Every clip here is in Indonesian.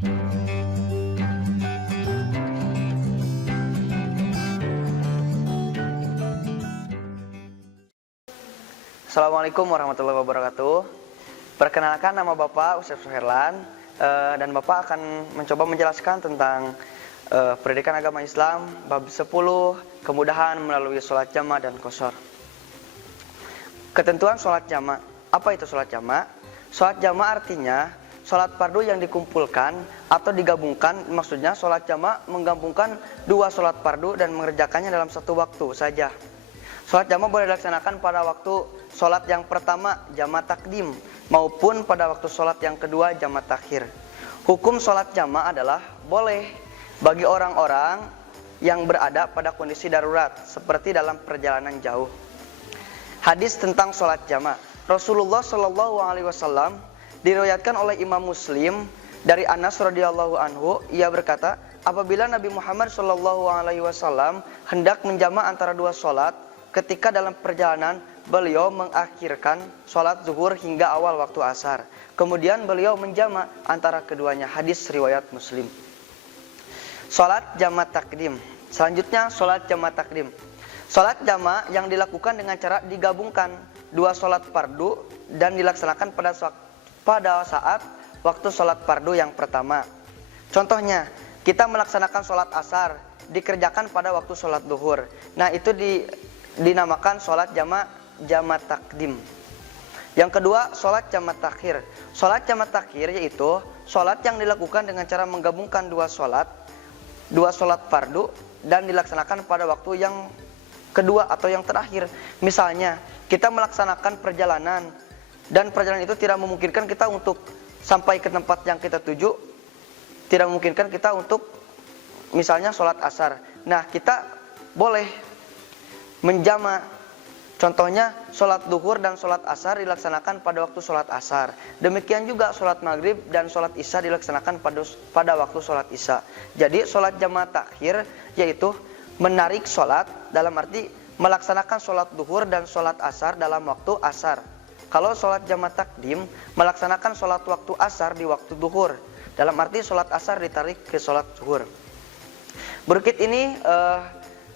Assalamualaikum warahmatullahi wabarakatuh. Perkenalkan, nama Bapak Usep Suherlan, dan Bapak akan mencoba menjelaskan tentang pendidikan agama Islam bab 10, kemudahan melalui sholat jama' dan qashar. Ketentuan sholat jama'. Apa itu sholat jama'? Sholat jama' artinya sholat fardu yang dikumpulkan atau digabungkan. Maksudnya sholat jama' menggabungkan dua sholat fardu dan mengerjakannya dalam satu waktu saja. Sholat jama' boleh dilaksanakan pada waktu sholat yang pertama, jama' takdim, maupun pada waktu sholat yang kedua, jama' takhir. Hukum sholat jama' adalah boleh bagi orang-orang yang berada pada kondisi darurat, seperti dalam perjalanan jauh. Hadis tentang sholat jama'. Rasulullah SAW diriwayatkan oleh Imam Muslim dari Anas radhiyallahu anhu, ia berkata, apabila Nabi Muhammad SAW hendak menjama' antara dua sholat, ketika dalam perjalanan, beliau mengakhirkan sholat zuhur hingga awal waktu asar. Kemudian beliau menjama' antara keduanya. Hadis riwayat Muslim. Sholat jama' takdim. Selanjutnya sholat jama' takdim. Sholat jama' yang dilakukan dengan cara digabungkan dua sholat fardu dan dilaksanakan pada saat waktu sholat fardu yang pertama. Contohnya, kita melaksanakan sholat asar, dikerjakan pada waktu sholat zuhur. Nah, itu dinamakan sholat jama' takdim. Yang kedua, sholat jama' takhir. Sholat jama' takhir yaitu sholat yang dilakukan dengan cara menggabungkan dua sholat fardu dan dilaksanakan pada waktu yang kedua atau yang terakhir. Misalnya, kita melaksanakan perjalanan dan perjalanan itu tidak memungkinkan kita untuk sampai ke tempat yang kita tuju, tidak memungkinkan kita untuk misalnya sholat asar. Nah, kita boleh menjama'. Contohnya, sholat duhur dan sholat asar dilaksanakan pada waktu sholat asar. Demikian juga sholat maghrib dan sholat isya dilaksanakan pada waktu sholat isya. Jadi sholat jama' takhir yaitu menarik sholat, dalam arti melaksanakan sholat duhur dan sholat asar dalam waktu asar. Kalau sholat jama' takdim, melaksanakan sholat waktu asar di waktu duhur, dalam arti sholat asar ditarik ke sholat zuhur. Berikut ini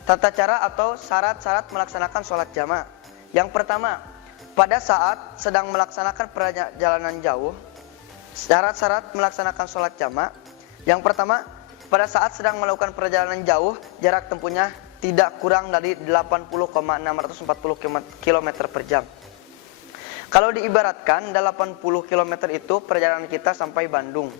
tata cara atau syarat-syarat melaksanakan sholat jama'. Yang pertama, pada saat sedang melaksanakan perjalanan jauh, syarat-syarat melaksanakan sholat jama'. Yang pertama, pada saat sedang melakukan perjalanan jauh, jarak tempuhnya tidak kurang dari 80,640 km per jam. Kalau diibaratkan, 80 km itu perjalanan kita sampai Bandung.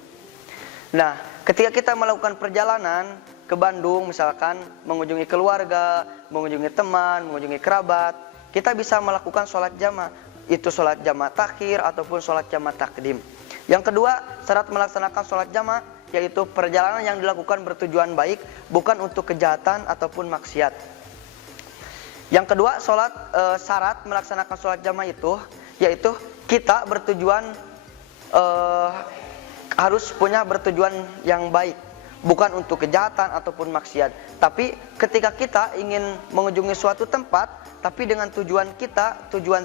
Nah, ketika kita melakukan perjalanan ke Bandung, misalkan mengunjungi keluarga, mengunjungi teman, mengunjungi kerabat, kita bisa melakukan sholat jama', itu sholat jama' takhir ataupun sholat jama' takdim. Yang kedua, syarat melaksanakan sholat jama' yaitu perjalanan yang dilakukan bertujuan baik, bukan untuk kejahatan ataupun maksiat. Yang kedua, syarat melaksanakan sholat jama' itu yaitu kita bertujuan harus punya bertujuan yang baik, bukan untuk kejahatan ataupun maksiat. Tapi ketika kita ingin mengunjungi suatu tempat, tapi dengan tujuan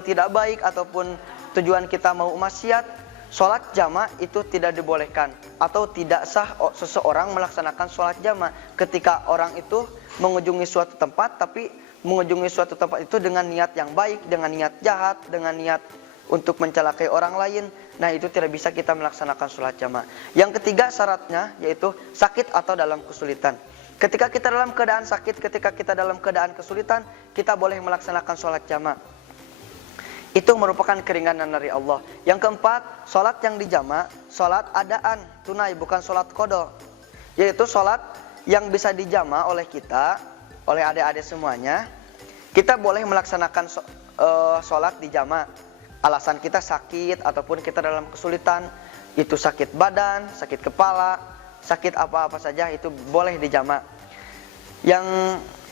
tidak baik ataupun tujuan kita mau maksiat, sholat jama' itu tidak dibolehkan atau tidak sah seseorang melaksanakan sholat jama' ketika orang itu mengunjungi suatu tempat, tapi mengunjungi suatu tempat itu dengan niat yang baik, dengan niat jahat, dengan niat untuk mencelakai orang lain. Nah, itu tidak bisa kita melaksanakan sholat jama'. Yang ketiga syaratnya yaitu sakit atau dalam kesulitan. Ketika kita dalam keadaan sakit, ketika kita dalam keadaan kesulitan, kita boleh melaksanakan sholat jama'. Itu merupakan keringanan dari Allah. Yang keempat, sholat yang dijama', sholat adaan, tunai, bukan sholat qada. Yaitu sholat yang bisa dijama' oleh kita, oleh adik-adik semuanya. Kita boleh melaksanakan sholat dijama'. Alasan kita sakit ataupun kita dalam kesulitan, itu sakit badan, sakit kepala, sakit apa-apa saja, itu boleh dijama'. Yang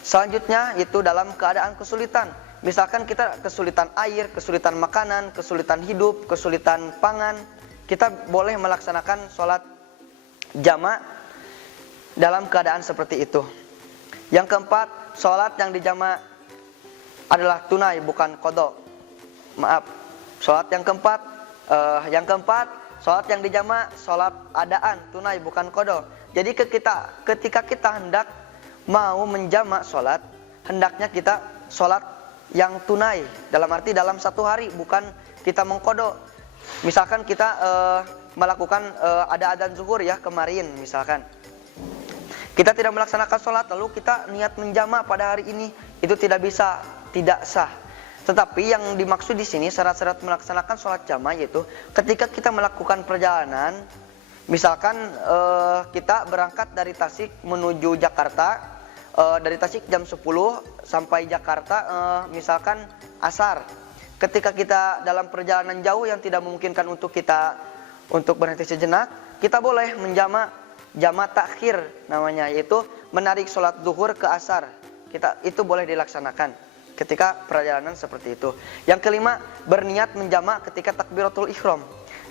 selanjutnya itu dalam keadaan kesulitan. Misalkan kita kesulitan air, kesulitan makanan, kesulitan hidup, kesulitan pangan, kita boleh melaksanakan sholat jama' dalam keadaan seperti itu. Yang keempat, sholat yang dijama' adalah tunai, bukan qada. Maaf. Sholat yang keempat, sholat yang dijamak, sholat adaan, tunai, bukan qada. Jadi ketika kita hendak mau menjamak sholat, hendaknya kita sholat yang tunai, dalam arti dalam satu hari, bukan kita mengqada. Misalkan kita melakukan ada adzan zuhur ya kemarin misalkan. Kita tidak melaksanakan sholat lalu kita niat menjamak pada hari ini, itu tidak bisa, tidak sah. Tetapi yang dimaksud di sini syarat-syarat melaksanakan sholat jamak yaitu ketika kita melakukan perjalanan, misalkan kita berangkat dari Tasik menuju Jakarta, dari Tasik jam 10 sampai Jakarta misalkan asar. Ketika kita dalam perjalanan jauh yang tidak memungkinkan untuk berhenti sejenak, kita boleh menjamak jamak takhir namanya, yaitu menarik sholat zuhur ke asar. Itu boleh dilaksanakan ketika perjalanan seperti itu. Yang kelima, berniat menjamak ketika takbiratul ihram.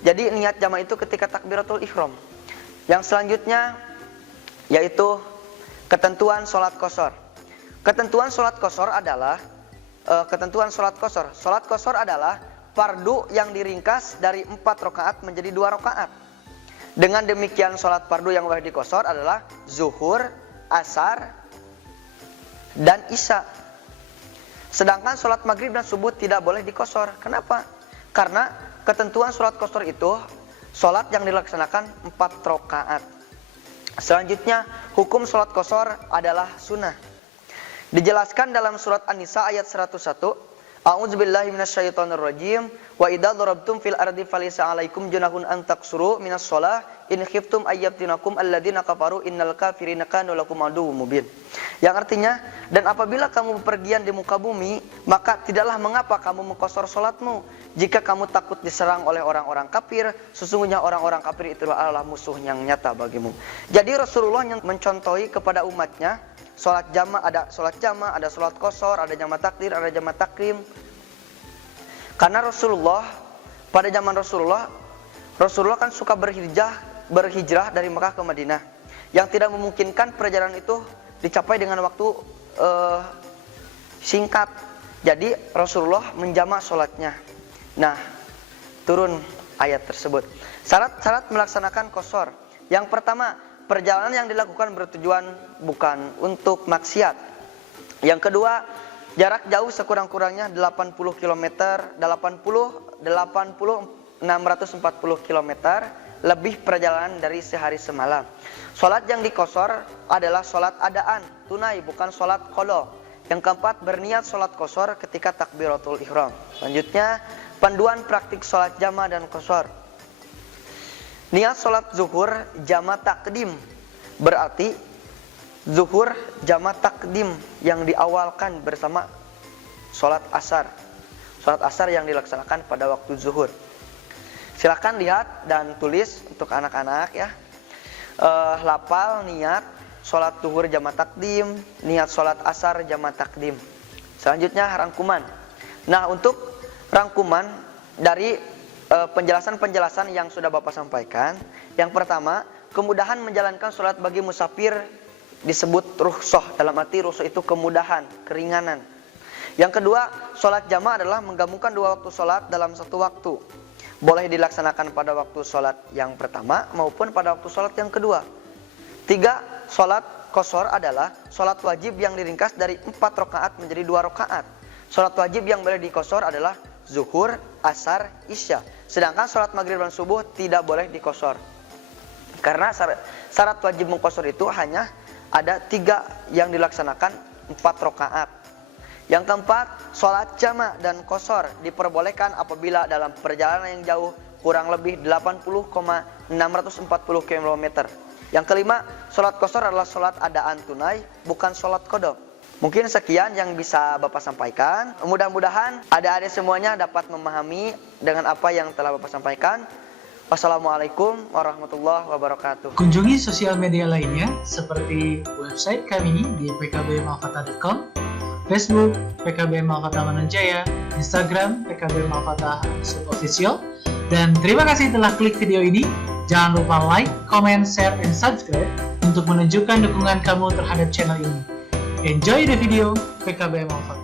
Jadi niat jamak itu ketika takbiratul ihram. Yang selanjutnya yaitu ketentuan sholat qashar. Ketentuan sholat qashar adalah Sholat qashar adalah fardu yang diringkas dari 4 rakaat menjadi 2 rakaat. Dengan demikian sholat fardu yang boleh diqashar adalah zuhur, asar, dan isya. Sedangkan sholat maghrib dan subuh tidak boleh diqashar. Kenapa? Karena ketentuan sholat qashar itu sholat yang dilaksanakan 4 rakaat. Selanjutnya, hukum sholat qashar adalah sunnah. Dijelaskan dalam surat An-Nisa ayat 101. A'udzubillahi minasyaitonirrajim. Wa idza darabtum fil ardi falaysa 'alaikum junahun an taqsuru minas shalah in khiftum ayyaftinakum alladziina kafaru innal kafirina kanu lakum aduwwum mubin. Yang artinya, dan apabila kamu bepergian di muka bumi, maka tidaklah mengapa kamu mengqashar salatmu jika kamu takut diserang oleh orang-orang kafir. Sesungguhnya orang-orang kafir itu adalah musuh yang nyata bagimu. Jadi Rasulullah yang mencontohi kepada umatnya sholat jamak, ada sholat qashar, ada jamak takdir, ada jamak takrim. Karena pada zaman Rasulullah kan suka berhijrah dari Mekah ke Madinah, yang tidak memungkinkan perjalanan itu dicapai dengan waktu singkat. Jadi Rasulullah menjamak sholatnya. Nah, turun ayat tersebut. Syarat melaksanakan qashar. Yang pertama, perjalanan yang dilakukan bertujuan bukan untuk maksiat. Yang kedua, jarak jauh sekurang-kurangnya 80 km, 640 km, lebih perjalanan dari sehari semalam. Sholat yang diqashar adalah sholat adaan, tunai, bukan sholat qada. Yang keempat, berniat sholat qashar ketika takbiratul ihram. Selanjutnya, panduan praktik sholat jamak dan qashar. Niat sholat zuhur jamak takdim, berarti zuhur jamak takdim yang diawalkan bersama sholat asar. Sholat asar yang dilaksanakan pada waktu zuhur. Silakan lihat dan tulis untuk anak-anak ya. Lafal niat sholat zuhur jamak takdim, niat sholat asar jamak takdim. Selanjutnya rangkuman. Nah, untuk rangkuman dari penjelasan-penjelasan yang sudah Bapak sampaikan, yang pertama, kemudahan menjalankan sholat bagi musafir disebut rukhsah. Dalam arti rukhsah itu kemudahan, keringanan. Yang kedua, sholat jamak adalah menggabungkan 2 waktu sholat dalam 1 waktu. Boleh dilaksanakan pada waktu sholat yang pertama maupun pada waktu sholat yang kedua. 3, sholat qashar adalah sholat wajib yang diringkas dari 4 rakaat menjadi 2 rakaat. Sholat wajib yang boleh diqashar adalah zuhur, asar, isya. Sedangkan sholat maghrib dan subuh tidak boleh diqashar. Karena syarat wajib mengqashar itu hanya ada 3 yang dilaksanakan 4 rakaat. Yang keempat, sholat jamak dan qashar diperbolehkan apabila dalam perjalanan yang jauh kurang lebih 80,640 km. Yang kelima, sholat qashar adalah sholat adaan tunai, bukan sholat qada. Mungkin sekian yang bisa Bapak sampaikan. Mudah-mudahan adik-adik semuanya dapat memahami dengan apa yang telah Bapak sampaikan. Wassalamualaikum warahmatullahi wabarakatuh. Kunjungi sosial media lainnya seperti website kami di pkbmalfatah.com, Facebook PKB Malfatah Mananjaya, Instagram PKB Malfatah _official. Dan terima kasih telah klik video ini. Jangan lupa like, comment, share, and subscribe untuk menunjukkan dukungan kamu terhadap channel ini. Enjoy the video PKB Malfatah.